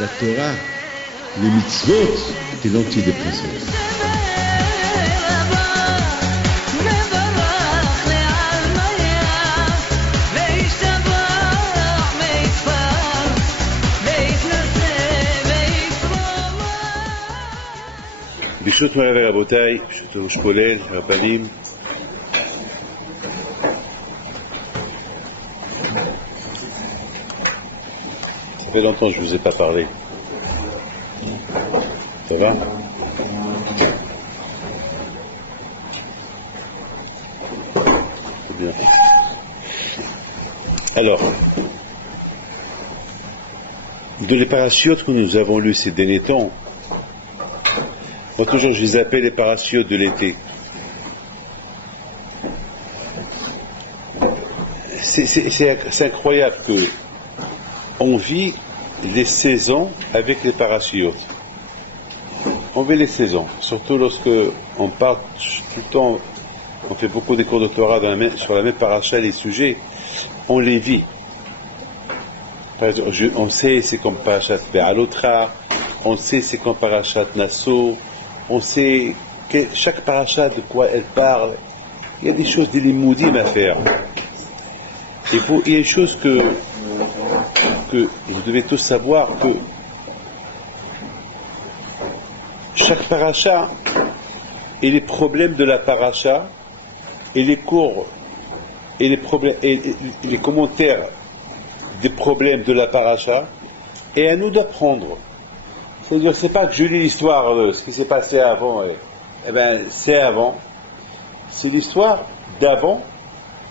La Torah, les mitzvot et l'antidépresseur. ברשות מוריי ורבותיי, ברשות ראש כולל, רבנים, ça fait longtemps que je ne vous ai pas parlé. Ça va? C'est bien. Alors, dans les parachutes que nous avons lus ces derniers temps, moi toujours je les appelle les parachutes de l'été. C'est incroyable que on vit les saisons avec les parachutes. On vit les saisons, surtout lorsque on part tout le temps, on fait beaucoup de cours de Torah sur la même paracha, les sujets, on les vit. Par exemple, on sait c'est comme parachat Be'alotra, on sait c'est comme parachat Nassau, on sait que chaque paracha de quoi elle parle. Il y a des choses, des limoudim à faire. Il y a une chose que vous devez tous savoir, que chaque paracha et les problèmes de la paracha et les cours et les problèmes et les commentaires des problèmes de la paracha, et à nous d'apprendre. C'est-à-dire, c'est pas que je lis l'histoire de ce qui s'est passé avant, c'est avant. C'est l'histoire d'avant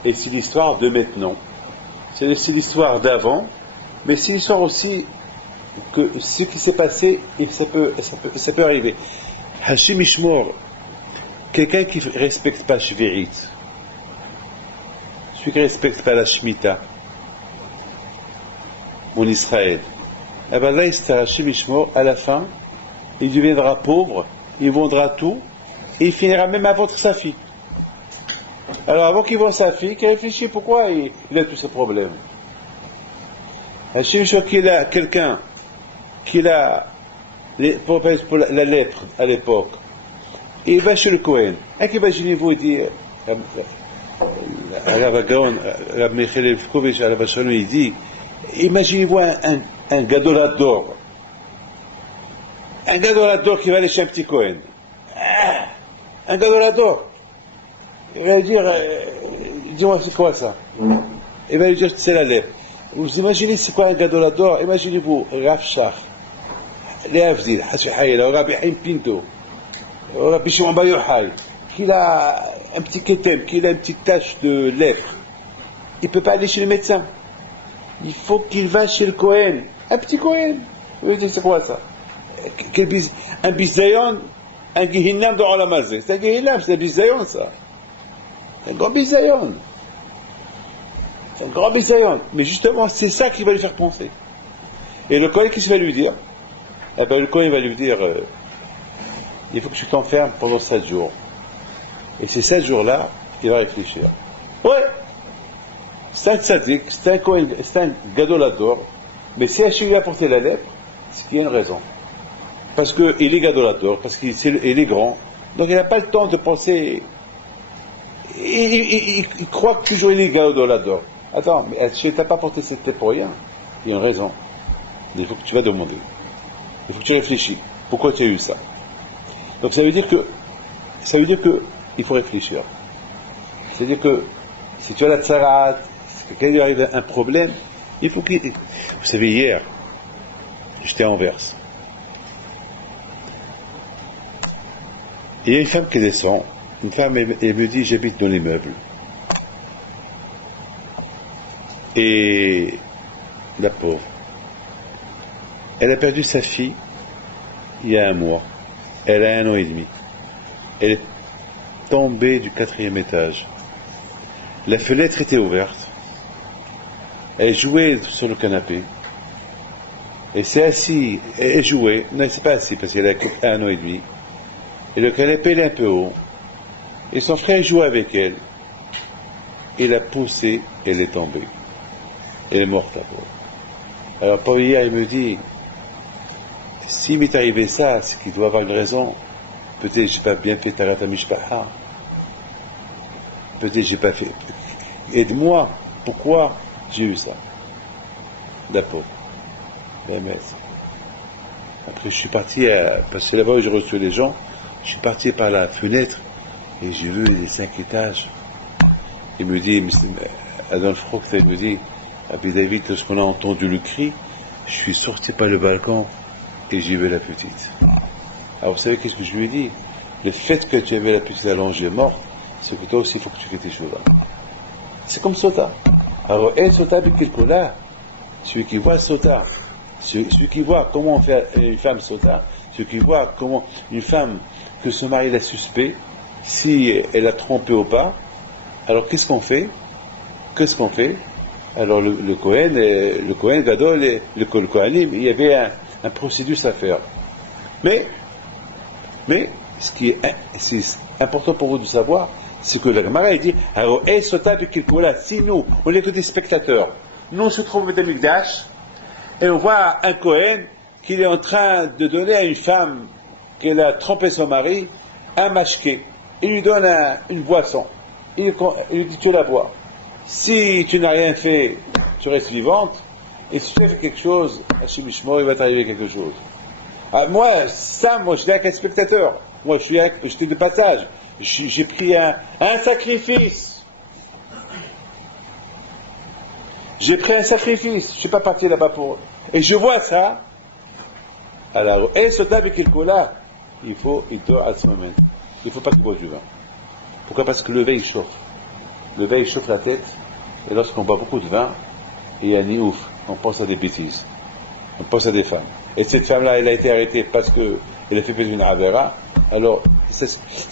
et c'est l'histoire de maintenant. C'est l'histoire d'avant, mais c'est l'histoire aussi que ce qui s'est passé, et ça peut arriver. Hashim Ishmor, quelqu'un qui ne respecte pas Shvi'it, celui qui ne respecte pas la Shemitah en Israël, et bien là, Hashim Ishmor, à la fin, il deviendra pauvre, il vendra tout, et il finira même à vendre sa fille. Alors avant qu'il vende sa fille, qu'il réfléchit pourquoi il a tous ces problèmes. Hashim Ishmor, qu'il a quelqu'un qu'il a pour la lèpre à l'époque, et il va chez le Kohen. Imaginez-vous, il dit, Rav Michael Lefkovitch, il dit, imaginez-vous un gadolador qui va aller chez un petit Kohen. Un gadolador. Il va lui dire, dis-moi c'est quoi ça? Il va lui dire, c'est la lèpre. Vous imaginez c'est quoi un gadolador? Imaginez-vous Rav Shach, Léavdil, Hassi Hayla, Rabbi Haim Pinto, Rabbi Shimon Bar Yochai, qu'il a un petit kétem, qu'il a une petite tache de lèpre. Il ne peut pas aller chez le médecin. Il faut qu'il va chez le Kohen. Un petit Kohen. Vous voyez, c'est quoi ça? Un bisayon, un Gehinnam de Olamazé. C'est un Gehinnam, c'est un bisayon, ça. C'est un grand bisayon. C'est un grand bisayon. Mais justement, c'est ça qui va lui faire penser. Et le Kohen, qu'est-ce qu'il va lui dire? Eh bien, le Kohen va lui dire, il faut que tu t'enfermes pendant 7 jours. Et ces 7 jours-là, il va réfléchir. Ouais! C'est un tzaddik, c'est un gadolador, mais si Hachim lui a apporté la lèpre, c'est qu'il y a une raison. Parce qu'il est gadolador, parce qu'il est grand, donc il n'a pas le temps de penser. Il croit que toujours il est gadolador. Attends, mais Hachim ne t'a pas apporté cette lèpre pour rien. Il y a une raison. Il faut que tu vas demander. Il faut que tu réfléchis. Pourquoi tu as eu ça? Donc ça veut dire que il faut réfléchir. C'est-à-dire que si tu as la tsarat, si quelqu'un lui arrive un problème, il faut qu'il... Vous savez, hier, j'étais à Anvers. Il y a une femme qui descend, une femme, elle me dit, j'habite dans l'immeuble. Et la pauvre, elle a perdu sa fille il y a un mois. Elle a 1 an et demi. Elle est tombée du 4e étage. La fenêtre était ouverte. Elle jouait sur le canapé. Elle s'est assise, elle jouait. Non, elle s'est pas assise parce qu'elle a 1 an et demi. Et le canapé est un peu haut. Et son frère jouait avec elle. Il l'a poussée, elle est tombée. Elle est morte, la pauvre. Alors, Paul hier, il me dit, s'il m'est arrivé ça, c'est qu'il doit avoir une raison. Peut-être j'ai pas bien fait Tarat Mishpaha. Peut-être j'ai pas fait. Aide-moi. Pourquoi j'ai eu ça? La pauvre. Après, je suis parti, parce que là-bas où j'ai reçu les gens, je suis parti par la fenêtre et j'ai vu les 5 étages. Il me dit, Adolphe Frock, il me dit, Abé David, lorsqu'on a entendu le cri, je suis sorti par le balcon et j'ai vu la petite. Alors vous savez qu'est-ce que je lui ai dit? Le fait que tu avais la petite allongée morte, c'est que toi aussi il faut que tu fais tes choses là. C'est comme Sota. Alors, El Sota Bikilkola, celui qui voit Sota, celui qui voit comment on fait une femme Sota, celui qui voit comment une femme que son mari l'a suspect, si elle a trompé ou pas, alors qu'est-ce qu'on fait? Alors le Kohen Gadol et le Kohanim, il y avait un procédure à faire. Mais ce qui est important pour vous de savoir, c'est que la Gemara dit, alors, si nous, on est que des spectateurs, nous on se trouve au Mikdash, et on voit un Kohen qui est en train de donner à une femme qu'elle a trompé son mari, un mashké. Il lui donne une boisson. Il lui dit, tu la bois. Si tu n'as rien fait, tu restes vivante, et si tu as fait quelque chose, Hachim Ishmo, il va t'arriver quelque chose. Ah, moi, je suis qu'un spectateur. Moi, j'étais de passage. J'ai pris un sacrifice. J'ai pris un sacrifice. Je ne suis pas parti là-bas pour... Et je vois ça. Alors, et ce tabi qu'il cola, il faut à ce moment. Il ne faut pas qu'il boive du vin. Pourquoi? Parce que le vin, il chauffe. Le vin, il chauffe la tête. Et lorsqu'on boit beaucoup de vin, il y a ni ouf. On pense à des bêtises. On pense à des femmes. Et cette femme-là, elle a été arrêtée parce qu'elle a fait une avera. Alors, ça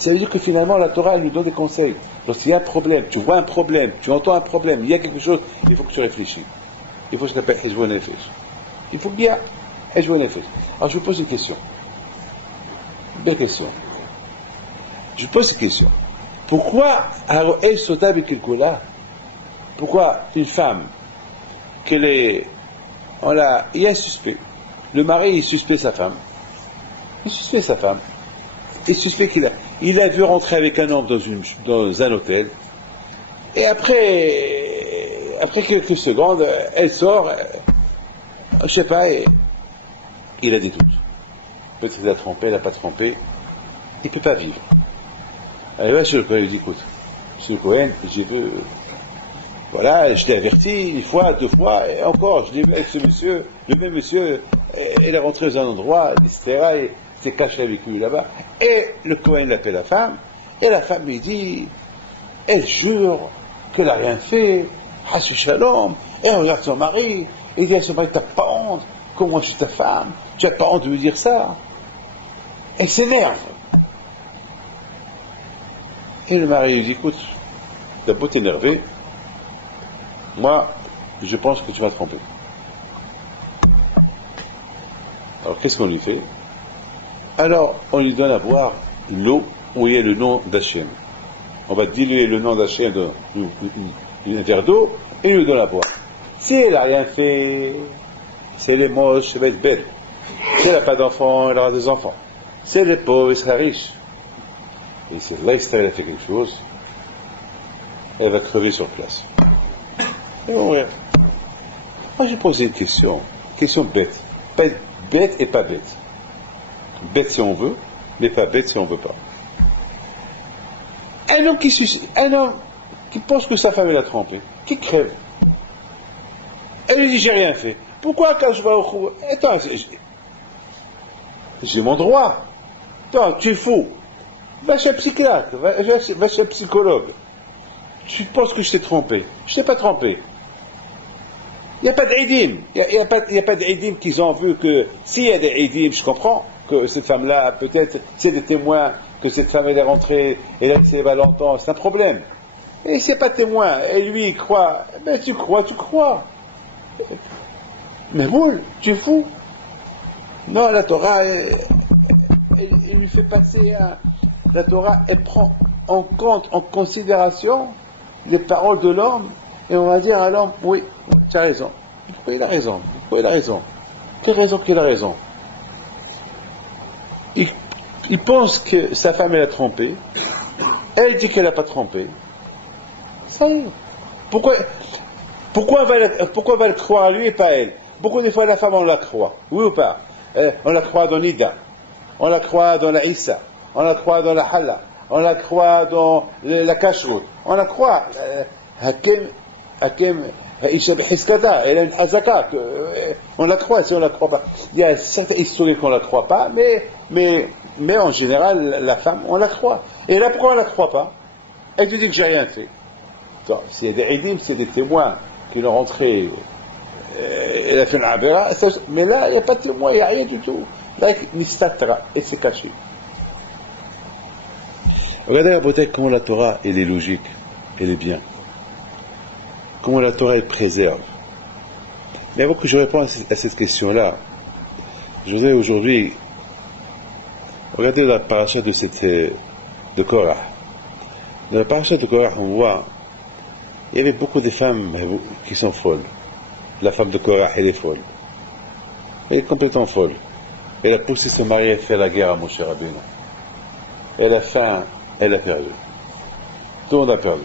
veut dire que finalement, la Torah, elle nous donne des conseils. Lorsqu'il y a un problème, tu vois un problème, tu entends un problème, il y a quelque chose, il faut que tu réfléchis. Il faut que je t'appelle Hejbon Nefesh. Il faut bien Hejbon Nefesh. Alors, je vous pose une question. Une belle question. Je pose une question. Pourquoi, pourquoi une femme, il y a un suspect, le mari, il suspect sa femme. Il suspect sa femme. Il suspect il a vu rentrer avec un homme dans un hôtel. Et après quelques secondes, elle sort, je sais pas, et il a des doutes. Peut-être qu'il a trompé, il n'a pas trompé. Il ne peut pas vivre. Alors là, le Cohen, il dit, écoute, monsieur le Cohen, j'ai vu, voilà, je t'ai averti une fois, 2 fois, et encore, je l'ai vu avec ce monsieur, le même monsieur, il est rentré dans un endroit, etc., et s'est caché avec lui là-bas. Et le Cohen l'appelle la femme, et la femme lui dit, elle jure qu'elle n'a rien fait, Hashu Shalom, et elle regarde son mari, et il dit à son mari, t'as pas honte, comment je suis ta femme, tu n'as pas honte de me dire ça. Elle s'énerve. Et le mari lui dit, écoute, t'as beau t'énerver, moi, je pense que tu m'as trompé. Alors, qu'est-ce qu'on lui fait? Alors, on lui donne à boire l'eau où il y a le nom d'Hachem. On va diluer le nom d'Hachem dans un verre d'eau et il lui donne à boire. Si elle n'a rien fait, c'est les moches, elle va être belle. Si elle n'a pas d'enfants, elle aura des enfants. Si elle est pauvre, elle sera riche. Et si là, elle a fait quelque chose, elle va crever sur place. Et bon, ouais. Moi, j'ai posé une question bête. Pas bête et pas bête. Bête si on veut, mais pas bête si on veut pas. Un homme qui pense que sa femme l'a trompé, qui crève. Elle lui dit, j'ai rien fait. Pourquoi quand je vais au khou? Attends, j'ai mon droit. Attends, tu es fou. Va chez un psychiatre, va chez un psychologue. Tu penses que je t'ai trompé. Je t'ai pas trompé. Il n'y a pas d'Eidim. Il n'y a pas d'Eidim qu'ils ont vu que, s'il y a des Eidim, je comprends, que cette femme-là, peut-être, c'est des témoins que cette femme elle est rentrée, elle a été célibataire longtemps, c'est un problème. Et s'il n'y a pas de témoin, et lui il croit, ben tu crois. Mais boule, tu es fou. Non, la Torah, elle lui fait passer la Torah, elle prend en compte, en considération les paroles de l'homme, et on va dire à l'homme, oui, tu as raison. Pourquoi il a raison? Quelle raison qu'il a raison? Il pense que sa femme elle a trompé, elle dit qu'elle n'a pas trompé. Ça y est. Pourquoi on va le croire à lui et pas à elle? Beaucoup des fois la femme on la croit, oui ou pas? On la croit dans Nida, on la croit dans la Issa, on la croit dans la Halla, on la croit dans la Kashrut, on la croit. Hakem, Isha Bihiskata, elle a une Hazaka, on la croit, si on la croit pas. Il y a certaines histoires qu'on la croit pas, mais en général, la femme, on la croit. Et là, pourquoi on la croit pas? Elle te dit que j'ai rien fait. C'est des idim, c'est des témoins qui l'ont rentré, elle a fait une abera, mais là, il n'y a pas de témoin, il n'y a rien du tout. Là, Nistatra, et c'est caché. Regardez peut-être comment la Torah, elle est logique, elle est bien. Comment la Torah, elle préserve. Mais avant que je réponde à cette question-là, je voudrais aujourd'hui regarder la paracha de Korah. Dans la paracha de Korah, on voit il y avait beaucoup de femmes qui sont folles. La femme de Korah, elle est folle. Elle est complètement folle. Elle a poussé son mari à faire la guerre à Moshe Rabbeinu. Et à la fin, elle a perdu. Tout le monde a perdu.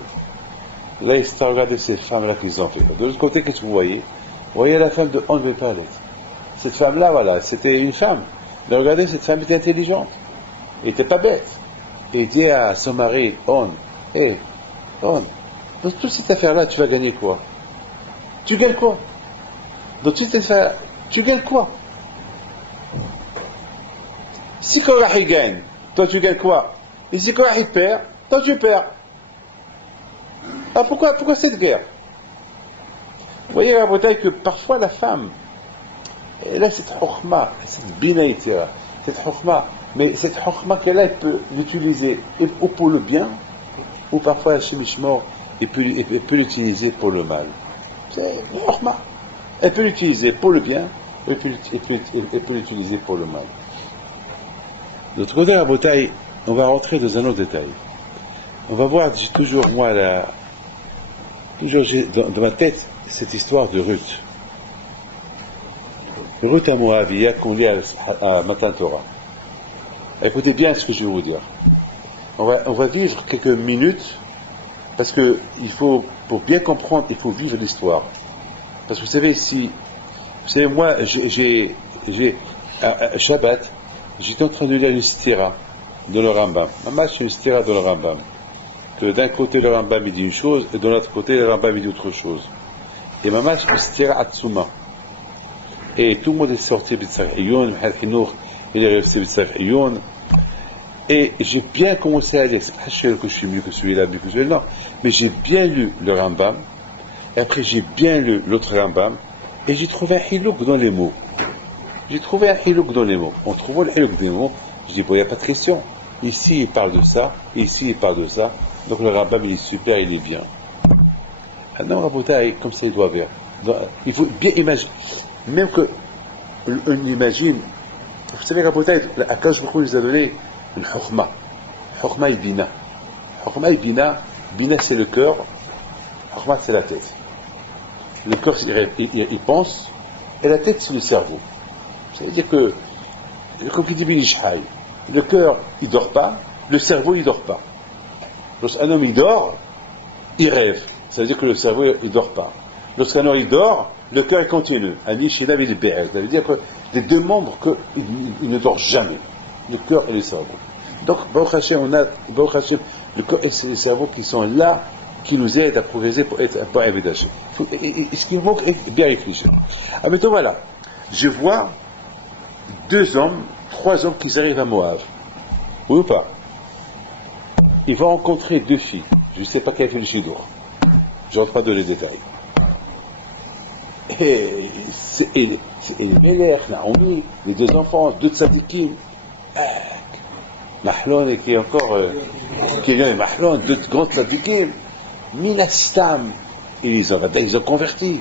Là, il s'est regardé ces femmes-là qu'ils ont fait. De l'autre côté, qu'est-ce que vous voyez? Vous voyez la femme de On Bepalet. Cette femme-là, voilà, c'était une femme. Mais regardez, cette femme était intelligente. Elle n'était pas bête. Et il dit à son mari, On, dans toute cette affaire-là, tu vas gagner quoi? Tu gagnes quoi? Dans toute cette affaire, tu gagnes quoi? Si Korah il gagne, toi tu gagnes quoi? Et si Korah il perd, toi tu perds. Alors pourquoi cette guerre? Vous voyez, la bataille que parfois la femme, elle a cette chokhma, cette binaïtira, cette chokhma, mais cette chokhma qu'elle a, elle peut l'utiliser ou pour le bien, ou parfois la chimishmor, elle peut l'utiliser pour le mal. C'est une chokhma. Elle peut l'utiliser pour le bien, elle peut l'utiliser pour le mal. De l'autre côté, la bataille, on va rentrer dans un autre détail. On va voir, j'ai toujours, moi, j'ai dans ma tête cette histoire de Ruth. Ruth à Moabia qu'on lit à Matan Torah. Écoutez bien ce que je vais vous dire. On va vivre quelques minutes, parce que pour bien comprendre, il faut vivre l'histoire. Parce que vous savez, moi, à Shabbat, j'étais en train de lire une stira de le Rambam. Maman, c'est une stira de le Rambam. Que d'un côté le Rambam il dit une chose, et de l'autre côté le Rambam il dit autre chose. Et maman, c'est une stira Atsuma. Et tout le monde est sorti B'Tzar'iyun, Mahal Hinour, il est resté B'Tzar'iyun. Et j'ai bien commencé à lire, c'est pas cher que je suis mieux que celui-là, mieux que celui-là, non. Mais j'ai bien lu le Rambam, et après j'ai bien lu l'autre Rambam, et j'ai trouvé un hilouk dans les mots. En trouvant le hilouk des mots, je dis, bon, il n'y a pas de question. Ici, il parle de ça, ici, il parle de ça. Donc le Rambam, il est super, il est bien. Maintenant, Rabotaï, comme ça, il doit faire. Il faut bien imaginer. Même que, on imagine, vous savez, Rabotaï, Akash Baruch Hu nous a donné une chokhma. Chokhma et bina. Chokhma et bina. Bina, c'est le cœur. Chokhma, c'est la tête. Le cœur, il pense, et la tête, c'est le cerveau. Ça veut dire que, comme il dit Binishhaï, le cœur, il dort pas, le cerveau, il dort pas. Lorsqu'un homme, il dort, il rêve. Ça veut dire que le cerveau, il dort pas. Lorsqu'un homme, il dort, le cœur, il continue. Ça veut dire que les deux membres, ils ne dorment jamais. Le cœur et le cerveau. Donc, Baruch Hashem, le cœur et le cerveau qui sont là, qui nous aident à progresser pour être un peu évidagé. Ce qui manque est bien réfléchir. Ah, maintenant voilà. Je vois 3 hommes qui arrivent à Moab. Oui ou pas? Ils vont rencontrer 2 filles. Je ne sais pas qui a fait le chidour. Je ne rentre pas dans les détails. Et Elimelech, Naomi, les 2 enfants, 2 tzadikim, Mahlon, qui est encore, qui est Mahlon, deux grands tzadikim, Minastam, ils ont converti.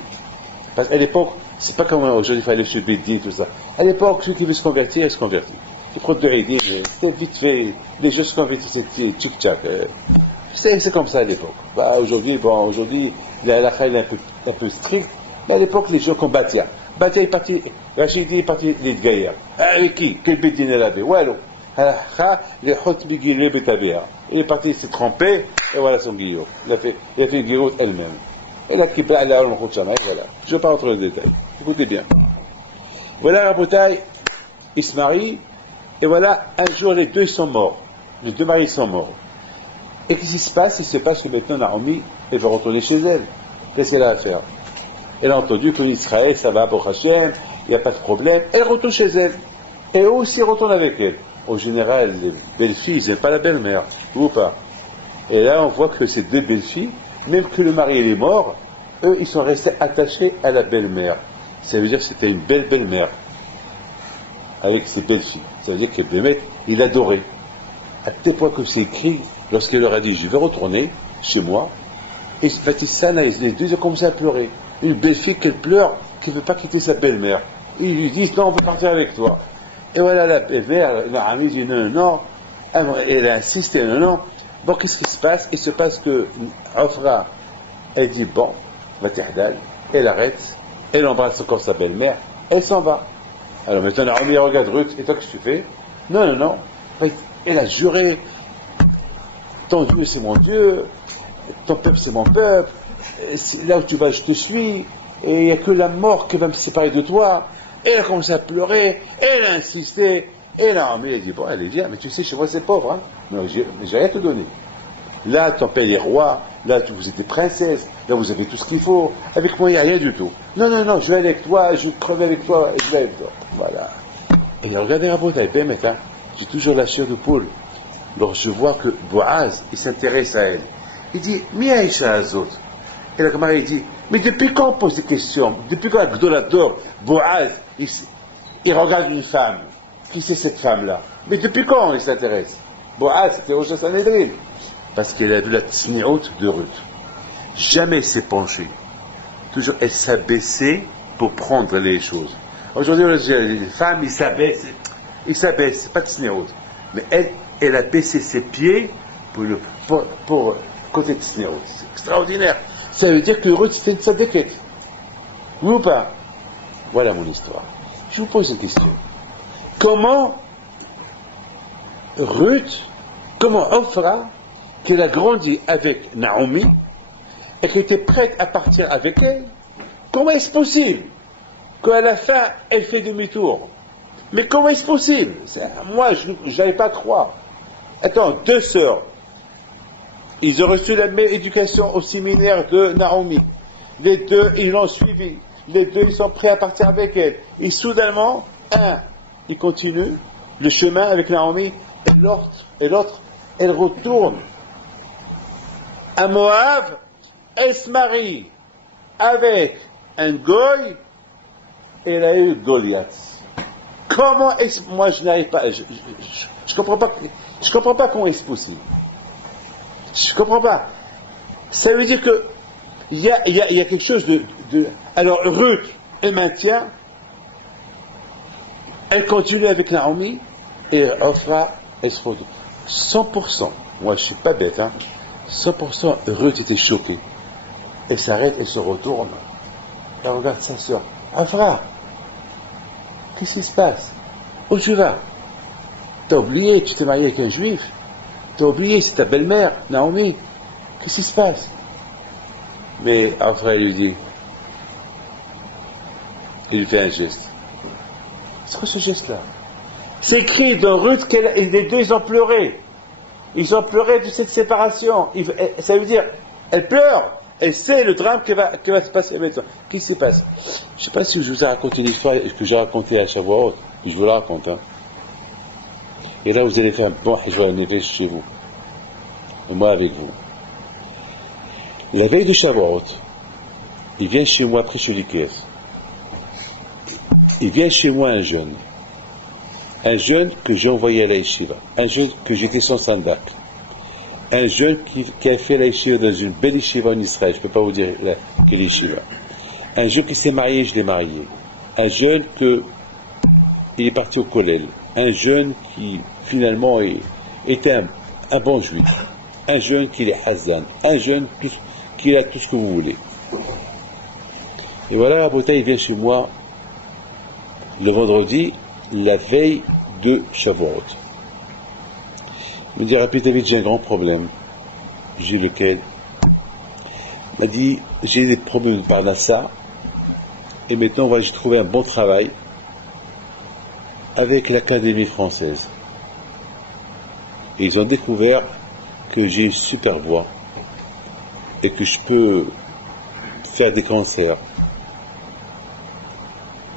Parce qu'à l'époque, c'est pas comme aujourd'hui, il fallait chez Bédi, tout ça. À l'époque, celui qui veut se convertir, il se convertit. Les protes de Rédine, c'était vite fait, les gens se convertissaient, tchic-tchac. C'est comme ça à l'époque. Aujourd'hui, la halakha est un peu stricte, mais à l'époque, les gens combattaient. Batia est parti, Rachidi est parti les Gaïa. Avec qui? Quel Bédine elle avait? Wallo. Halakha, les Hot Bigile Betabia. Il est parti, il s'est trempé, et voilà son guillot. Il a fait une guillotte elle-même. Et là, qui plaît, là, on voilà. Je ne vais pas rentrer dans les détails. Écoutez bien. Voilà, Rabotaï, ils se marient, et voilà, un jour, les deux sont morts. Les deux maris sont morts. Et qu'est-ce qui se passe? Il se passe que maintenant, Naomi, elle va retourner chez elle. Qu'est-ce qu'elle a à faire? Elle a entendu qu'en Israël, ça va, pour Hachem, il n'y a pas de problème. Elle retourne chez elle. Et eux aussi retournent avec elle. En général, les belles-filles, ils n'aiment pas la belle-mère, ou pas. Et là, on voit que ces deux belles-filles, même que le mari est mort, eux, ils sont restés attachés à la belle-mère. Ça veut dire que c'était une belle belle-mère avec ses belles-filles. Ça veut dire que Bémet, il adorait. À tel point que c'est écrit, lorsqu'elle leur a dit, je vais retourner chez moi, et les deux ont commencé à pleurer. Une belle-fille qu'elle pleure, qui ne veut pas quitter sa belle-mère. Ils lui disent, non, on veut partir avec toi. Et voilà, la belle-mère, la dit, non, elle insiste, non. Bon, qu'est-ce qui se passe? Il se passe que Ofra, elle dit, bon, va t'ahdal, elle arrête, elle embrasse encore sa belle-mère, elle s'en va. Alors maintenant, Naomi regarde Ruth, et toi, qu'est-ce que tu fais? Non. Elle a juré, ton Dieu c'est mon Dieu, ton peuple c'est mon peuple, là où tu vas je te suis, et il n'y a que la mort qui va me séparer de toi. Et elle a commencé à pleurer, elle a insisté, et Naomi elle dit, bon allez viens, mais tu sais chez moi c'est pauvre, hein, non, j'ai rien te donné. Là ton père est roi, là vous êtes des princesses, là vous avez tout ce qu'il faut, avec moi il n'y a rien du tout. Non, je vais aller avec toi, je vais crever avec toi, je vais avec toi. Voilà. Et regardez la beauté, elle est hein. J'ai toujours la chair de poule. Alors je vois que Boaz, il s'intéresse à elle. Il dit, Mi Aïcha Azot. Et la camarade, il dit, mais depuis quand on pose des questions? Depuis quand Gdolador, Boaz, il regarde une femme? Qui c'est cette femme-là? Mais depuis quand il s'intéresse? Boaz, c'était Rosh Sanhedrin. Parce qu'elle a vu la tsniout de Ruth. Jamais s'est penchée. Toujours, elle s'abaissait pour prendre les choses. Aujourd'hui, les femmes, ils s'abaissent, c'est pas tsniout. Mais elle a baissé ses pieds pour côté tsniout. C'est extraordinaire. Ça veut dire que Ruth, c'était une tzadékette. Oui ou pas? Voilà mon histoire. Je vous pose une question. Comment Ofra, qu'elle a grandi avec Naomi, et qu'elle était prête à partir avec elle, comment est-ce possible qu'à la fin, elle fait demi-tour? Mais comment est-ce possible? Moi, je n'avais pas à croire. Attends, deux sœurs, ils ont reçu la même éducation au séminaire de Naomi. Les deux, ils l'ont suivi. Les deux, ils sont prêts à partir avec elle. Et soudainement, il continue le chemin avec Naomi, et l'autre, elle retourne à Moab, elle se marie avec un goy, et elle a eu Goliath. Comment est-ce, moi je n'arrive pas, je comprends pas comment est-ce possible. Je comprends pas. Ça veut dire que il y a quelque chose de alors Ruth, elle maintient, elle continue avec Naomi, et Ofra, elle se retourne. 100%, moi je suis pas bête, hein, 100% Ruth était choquée. Elle s'arrête, elle se retourne. Elle regarde sa soeur. Ofra, qu'est-ce qui se passe? Où tu vas? T'as oublié, tu t'es marié avec un juif? T'as oublié, c'est ta belle-mère, Naomi? Qu'est-ce qui se passe? Mais Ofra lui dit, il lui fait un geste. C'est quoi ce geste-là? C'est écrit dans Ruth que les deux ils ont pleuré. Ils ont pleuré de cette séparation. Ça veut dire, elle pleure. Elle sait le drame qui va se passer maintenant. Qu'est-ce qui se passe? Je ne sais pas si je vous ai raconté l'histoire que j'ai racontée à Shavuot. Je vous la raconte. Hein. Et là, vous allez faire un bon Hijra Nefesh chez vous. Et moi avec vous. La veille de Shavuot, il vient chez moi après chez l'Ikes. Il vient chez moi un jeune Un jeune que j'ai envoyé à la yeshiva, un jeune que j'étais son sandak, un jeune qui a fait la yeshiva dans une belle yeshiva en Israël, je ne peux pas vous dire quelle yeshiva, un jeune qui s'est marié, je l'ai marié, un jeune il est parti au kollel, un jeune qui finalement était un bon juif, un jeune qui est Hazan, un jeune qui a tout ce que vous voulez. Et voilà, la bouteille vient chez moi le vendredi, la veille de Shavuot. Il me dit, Rabbi David, j'ai un grand problème. J'ai lequel? Il m'a dit, j'ai des problèmes de Parnassa, et maintenant, j'ai trouvé un bon travail avec l'Académie française. Et ils ont découvert que j'ai une super voix et que je peux faire des concerts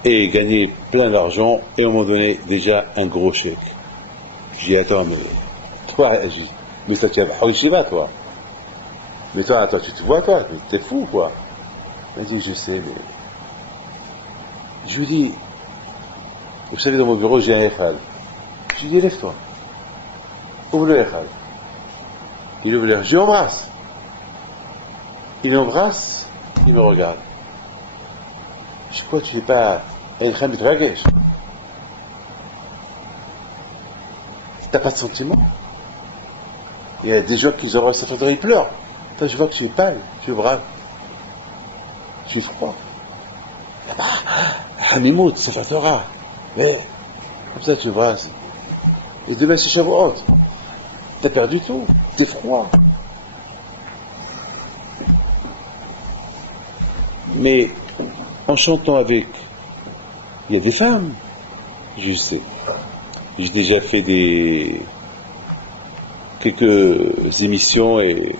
et gagner plein d'argent et on m'a donné déjà un gros chèque. J'ai dit, attends, mais toi, mais toi tu vas Yeshiva, toi. Mais toi, attends, tu te vois, toi, mais t'es fou, quoi. Il m'a dit, je sais, mais... Je lui dis, vous savez, dans mon bureau, j'ai un Echal. Je lui dis, lève-toi. Ouvre le Echal. Il ouvre l'air, je l'embrasse. Il m'embrasse, il me regarde. Je dis, quoi, tu n'es pas un Echal Mitragesh? T'as pas de sentiments? Il y a des gens qui ont certains temps, ils pleurent. Toi, je vois que tu es pâle, tu es brave. Je suis froid. Hamimout, ça fait Torah. Mais, comme ça, tu vois. Et demain, c'est Shavuot. T'as perdu tout. T'es froid. Mais, en chantant avec, il y a des femmes. Je sais. J'ai déjà fait quelques émissions et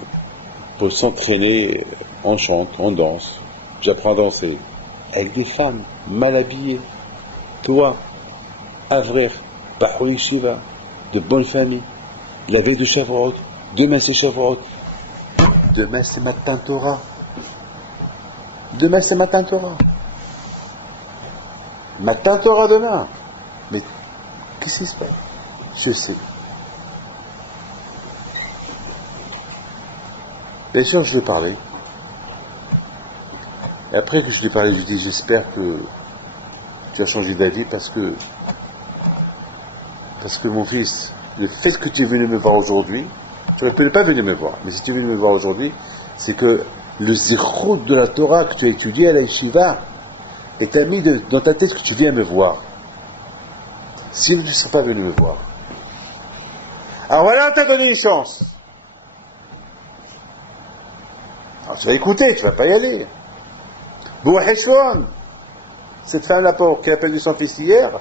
pour s'entraîner, on chante, on danse. J'apprends à danser. Avec des femmes mal habillées. Toi, Avrer, Bahou Yeshiva, de bonne famille, la veille de Shavuot, demain c'est Shavuot, demain c'est Matan Torah. Demain c'est Matan Torah. Matan Torah demain. Mais qu'est-ce qui se passe? Je sais. Bien sûr, je lui ai parlé. Et après que je lui ai parlé, je lui ai dit, j'espère que tu as changé d'avis parce que mon fils, le fait que tu es venu me voir aujourd'hui, tu aurais pu ne pas venir me voir, mais si tu es venu me voir aujourd'hui, c'est que le zéro de la Torah que tu as étudié à la yeshiva et t'as mis dans ta tête que tu viens me voir. Sinon, tu ne serais pas venu me voir. Alors voilà, on t'a donné une chance. Alors tu vas écouter, tu vas pas y aller. Bouheshon, cette femme-là qui a perdu son fils hier,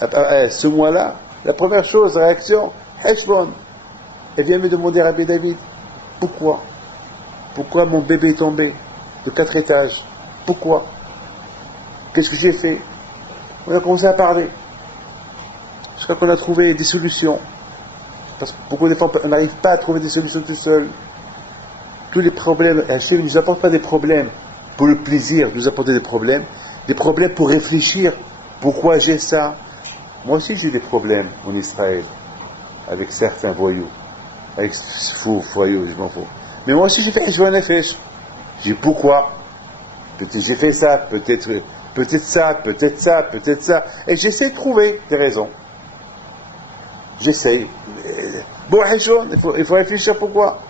ce mois-là, la première chose, réaction, Heshbon, elle vient me demander à Rabbi David, pourquoi mon bébé est tombé de 4 étages? Pourquoi? Qu'est-ce que j'ai fait? On a commencé à parler. Je crois qu'on a trouvé des solutions. Parce que beaucoup de fois, on n'arrive pas à trouver des solutions tout seul. Tous les problèmes, Hachem ne nous apporte pas des problèmes pour le plaisir de nous apporter des problèmes pour réfléchir. Pourquoi j'ai ça? Moi aussi j'ai des problèmes en Israël, avec certains voyous, avec fous, voyous, je m'en fous. Mais moi aussi j'ai fait Heshbon Nefesh. J'ai dit pourquoi? Peut-être j'ai fait ça, peut-être ça, peut-être ça, peut-être ça. Et j'essaie de trouver des raisons. J'essaie. Bon, Heshbon, il faut réfléchir pourquoi.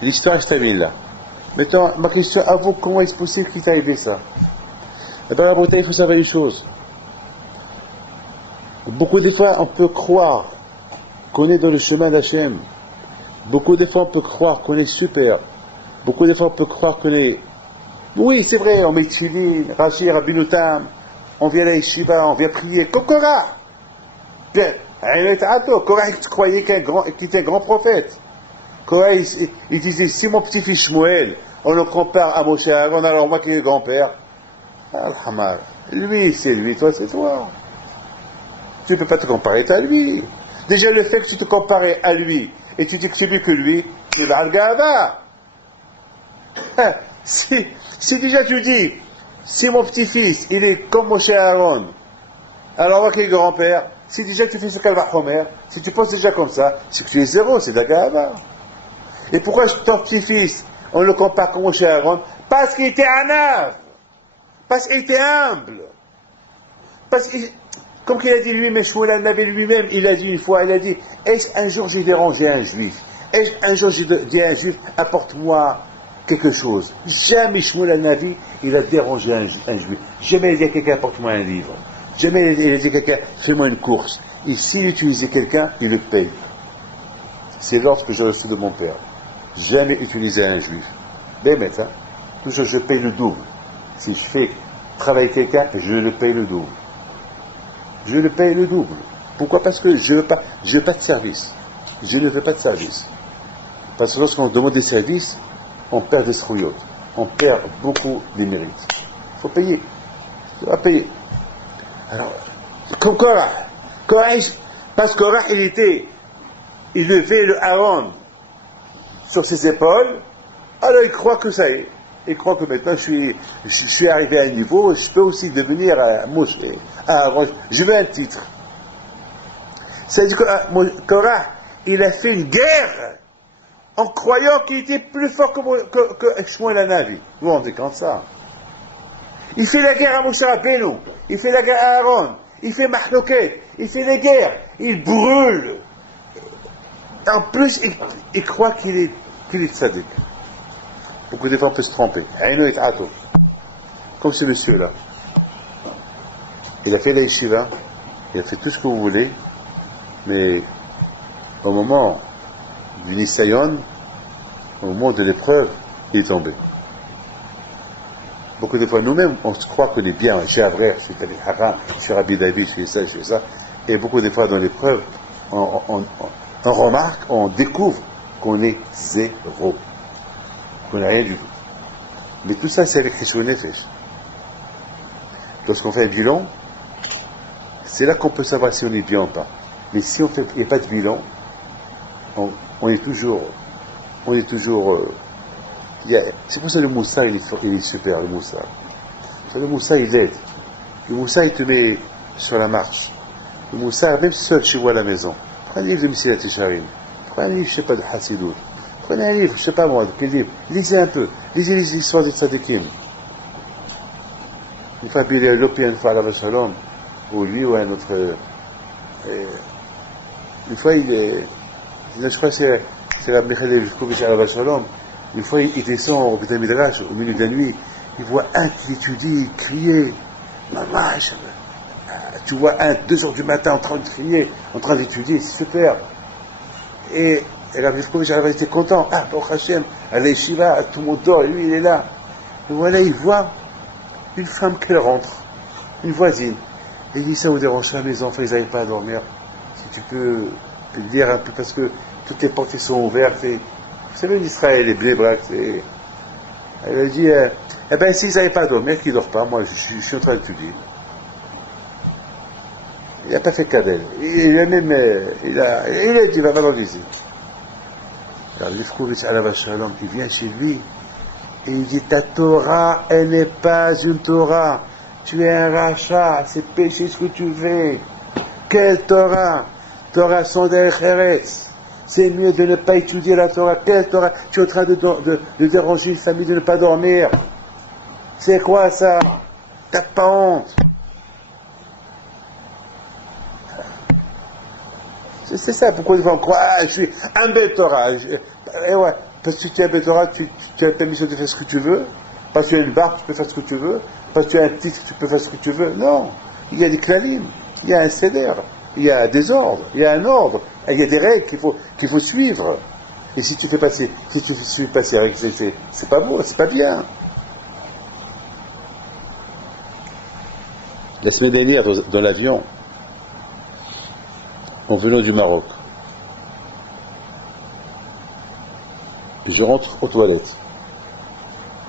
L'histoire se termine là. Maintenant, ma question à vous, comment est-ce possible qu'il t'est arrivé ça? Dans la Bretagne, il faut savoir une chose. Beaucoup de fois, on peut croire qu'on est dans le chemin d'Hachem. Beaucoup de fois, on peut croire qu'on est super. Beaucoup de fois, on peut croire qu'on est... Oui, c'est vrai, on met Tchilin, Rashi, Rabbinutam, on vient à la Yeshiva, on vient prier. Kokora! Bien, Korah, tu croyais qu'il était un grand prophète. Korah, il disait, si mon petit-fils Shmuel, on le compare à Moshe Aaron, alors moi qui est grand-père, Al-Hamar, lui c'est lui, toi c'est toi. Tu ne peux pas te comparer à lui. Déjà le fait que tu te comparais à lui, et tu dis que c'est mieux que lui, c'est Al-Gava. Si déjà tu dis, si mon petit-fils, il est comme Moshe Aaron, alors moi qui est grand-père, si déjà tu fais ce Kalva Homer, si tu penses déjà comme ça, c'est que tu es zéro, c'est de la gava. Et pourquoi ton petit-fils, on le compare comme Moshe Aaron? Parce qu'il était anav, parce qu'il était humble, parce que, comme qu'il a dit lui-même, Shmuel Hanavi lui-même, il a dit une fois, il a dit, est-ce un jour j'ai dérangé un juif? Est-ce un jour j'ai dit à un juif, apporte-moi quelque chose? Jamais Shmuel Hanavi, il a dérangé un juif. Jamais il a dit à quelqu'un, apporte-moi un livre. Jamais il a dit à quelqu'un, fais-moi une course. Et s'il utilisait quelqu'un, il le paye. C'est l'ordre que j'ai reçu de mon père. Jamais utiliser un juif. Bémet, hein? Toujours je paye le double. Si je fais travailler quelqu'un, je le paye le double. Je le paye le double. Pourquoi? Parce que je veux pas de service. Je ne veux pas de service. Parce que lorsqu'on demande des services, on perd des srouillottes. On perd beaucoup des mérites. Il faut payer. Il faut payer. Alors, comme Korah. Parce que Korah, il levait le Aaron sur ses épaules, alors il croit que ça y est. Il croit que maintenant je suis arrivé à un niveau, je peux aussi devenir Moshe, Aaron. Je veux un titre. C'est-à-dire que Korah, il a fait une guerre en croyant qu'il était plus fort que Shmuel Hanavi. Vous vous rendez compte de ça? Il fait la guerre à Moshe Rabbeinu, il fait la guerre à Aaron, il fait Mahloket, il fait les guerres, il brûle. En plus, il croit qu'il est tzaddik. Beaucoup de fois, on peut se tromper. Comme ce monsieur-là. Il a fait la yeshiva, il a fait tout ce que vous voulez, mais au moment du Nisayon, au moment de l'épreuve, il est tombé. Beaucoup de fois, nous-mêmes, on se croit qu'on est bien, chez Avrer, chez Talib Haram, chez Rabbi David, chez ça, et beaucoup de fois, dans l'épreuve, on remarque, on découvre qu'on est zéro, qu'on n'a rien du tout. Mais tout ça, c'est avec Hishou Nefesh. Lorsqu'on fait un bilan, c'est là qu'on peut savoir si on est bien ou pas. Mais si il n'y a pas de bilan, on est toujours, c'est pour ça que le Moussa, il est super, le Moussa. Le Moussa, il aide. Le Moussa, il te met sur la marche. Le Moussa, même seul chez vous à la maison, prenez un livre de Messilat Yesharim, prenez un livre, je ne sais pas, de Hassidout, prenez un livre, je ne sais pas moi, de quel livre, lisez un peu, lisez les histoires des tzadikim. Une fois, il y a l'Opi, une fois à la Shalom, ou lui, ou un autre. Une fois, je crois que c'est la Michael Evkovitch à la Shalom. Une fois, il descend au Beth Midrash, au milieu de la nuit, il voit un qui étudie, crier, maman, tu vois un, 2 heures du matin en train de crier, en train d'étudier, c'est super. Et Rabbi Evkovitch était content, Baruch Hashem, à l'Eshiva, tout le monde dort, et lui il est là. Et voilà, il voit une femme qui rentre, une voisine. Et il dit, ça vous dérange pas, mes enfants, ils n'arrivent pas à dormir. Si tu peux le dire un peu, parce que toutes les portes sont ouvertes. Et, vous savez, l'Israël, les Blébrac, elle a dit, eh bien, s'ils n'arrivent pas à dormir, qu'ils ne dorment pas, moi, je suis en train d'étudier. Il n'a pas fait cas d'elle. Il a même, il a dit, va dans l'usine. Alors, l'Ifkovitch à la Shalom, il vient chez lui, et il dit, ta Torah, elle n'est pas une Torah. Tu es un rachat, c'est péché ce que tu fais. Quelle Torah? Torah sans Eretz. C'est mieux de ne pas étudier la Torah. Quelle Torah? Tu es en train de déranger une famille de ne pas dormir. C'est quoi ça? T'as pas honte? C'est ça, pourquoi ils vont croire, je suis un bel Torah. Et ouais, parce que tu es un bel Torah, tu as la permission de faire ce que tu veux. Parce que tu as une barbe, tu peux faire ce que tu veux. Parce que tu as un titre, tu peux faire ce que tu veux. Non, il y a des klalim, il y a un seder, il y a des ordres, il y a un ordre, il y a des règles qu'il faut suivre. Et si tu fais passer, si tu suis pas ces règles, c'est pas beau, c'est pas bien. La semaine dernière, dans l'avion, en venant du Maroc, je rentre aux toilettes,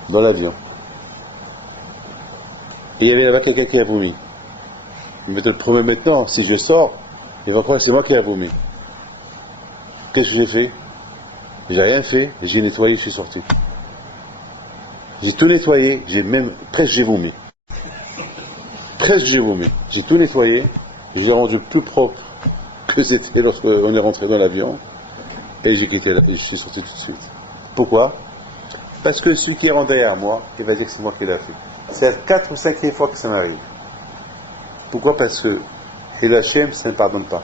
dans l'avion. Et il y avait là-bas quelqu'un qui a vomi. Il me te le promet maintenant, si je sors, il va croire que c'est moi qui a vomi. Qu'est-ce que j'ai fait? J'ai rien fait, j'ai nettoyé, je suis sorti. J'ai tout nettoyé, presque j'ai vomi. Presque j'ai vomi. J'ai tout nettoyé, je l'ai rendu plus propre que c'était lorsqu'on est rentré dans l'avion, et j'ai quitté et je suis sorti tout de suite. Pourquoi? Parce que celui qui rentre derrière moi, il va dire que c'est moi qui l'ai fait. C'est la 4e ou 5e fois que ça m'arrive. Pourquoi? Parce que Hil Hashem, ça ne pardonne pas.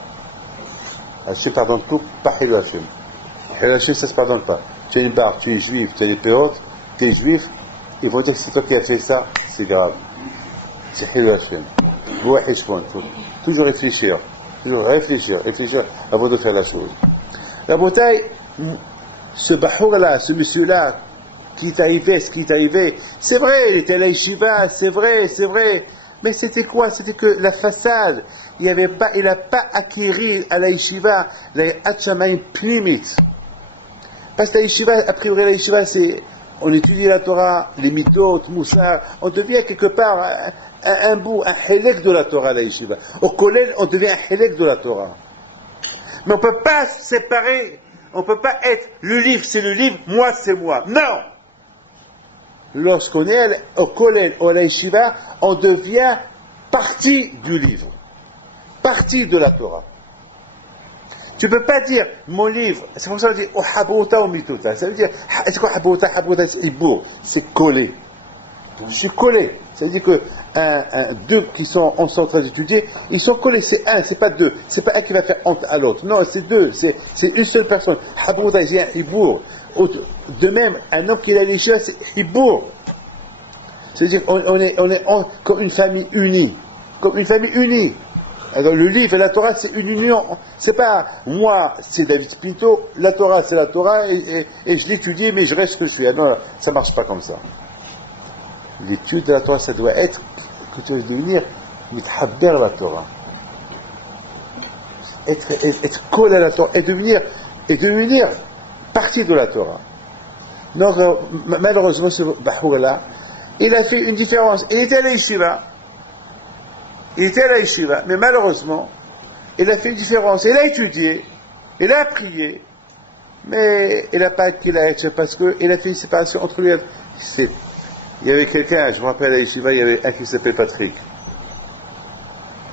Hashem pardonne tout, pas Hil Hashem. Hil Hashem, ça ne se pardonne pas. Tu as une barre, tu es juif, tu as des péotes, tu es juif, ils vont dire que c'est toi qui as fait ça, c'est grave. C'est Hil Hashem. Toujours réfléchir avant de faire la chose. La bouteille, ce bahour-là, ce monsieur-là, qui est arrivé, ce qui est arrivé, c'est vrai, il était à la yeshiva, c'est vrai, mais c'était quoi? C'était que la façade, il n'a pas acquis à la yeshiva, la Hatchamayim Pnimit. Parce que la yeshiva, a priori la yeshiva, c'est, on étudie la Torah, les mitot, Moussar, on devient quelque part un bout, un hélek de la Torah, la yeshiva. Au collège, on devient un hélek de la Torah. Mais on ne peut pas se séparer, on ne peut pas être, le livre c'est le livre, moi c'est moi. Non! Lorsqu'on est au collège ou à la yeshiva, on devient partie du livre, partie de la Torah. Tu ne peux pas dire mon livre, c'est pour ça qu'on dit oh habouta ou mitouta. Ça veut dire, est-ce que habouta c'est ibour, c'est collé. Je suis collé. Ça veut dire que deux qui sont en train d'étudier, ils sont collés. C'est un, c'est pas deux. C'est pas un qui va faire honte à l'autre. Non, c'est deux. C'est une seule personne. Habouta, c'est un ibour. De même, un homme qui est à l'échelle, c'est ibour. C'est-à-dire on est comme une famille unie. Comme une famille unie. Alors le livre et la Torah, c'est une union. C'est pas moi, c'est David Pinto, la Torah, c'est la Torah, et je l'étudie, mais je reste ce que je suis. Non, ça marche pas comme ça. L'étude de la Torah, ça doit être que tu vas devenir mithabber la Torah. Être collé à la Torah et devenir partie de la Torah. Donc, malheureusement, ce Bahour-là, il a fait une différence. Il était à la yeshiva. Mais malheureusement, il a fait une différence. Il a étudié, il a prié, mais il n'a pas acquis la Yeshiva parce qu'il a fait une séparation entre lui et il y avait quelqu'un, je me rappelle à la Yeshiva, il y avait un qui s'appelait Patrick.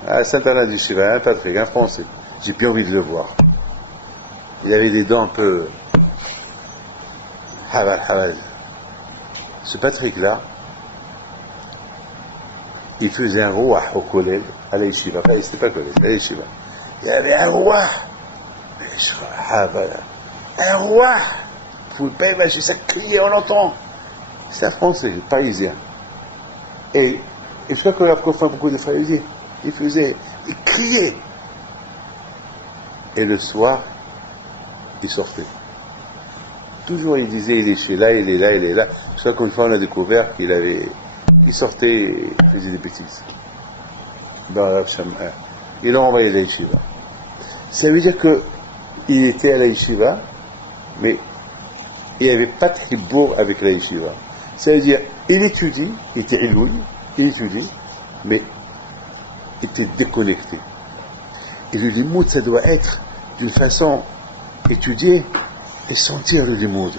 À Saint-Anna d'Yeshiva, un Patrick, un Français. J'ai bien envie de le voir. Il avait des dents un peu... Haval. Ce Patrick-là, il faisait un roi au collège, à la yeshiva. Enfin, c'était pas collège, à la yeshiva. Il y avait un roi. Un roi. Vous pouvez pas imaginer, ça criait, on l'entend. C'est un Français, parisien. Et je crois que la fois beaucoup de frères, il criait. Et le soir, il sortait. Toujours il disait, il est chez là, il est là. Je crois qu'une fois on a découvert il sortait et faisait des bêtises. Ils l'ont envoyé à la yeshiva. Ça veut dire qu'il était à la yeshiva, mais il n'y avait pas de hibour avec la yeshiva. Ça veut dire, il étudie, il était iloui, il étudie, mais il était déconnecté. Et le limoud, ça doit être d'une façon étudier et sentir le limoud,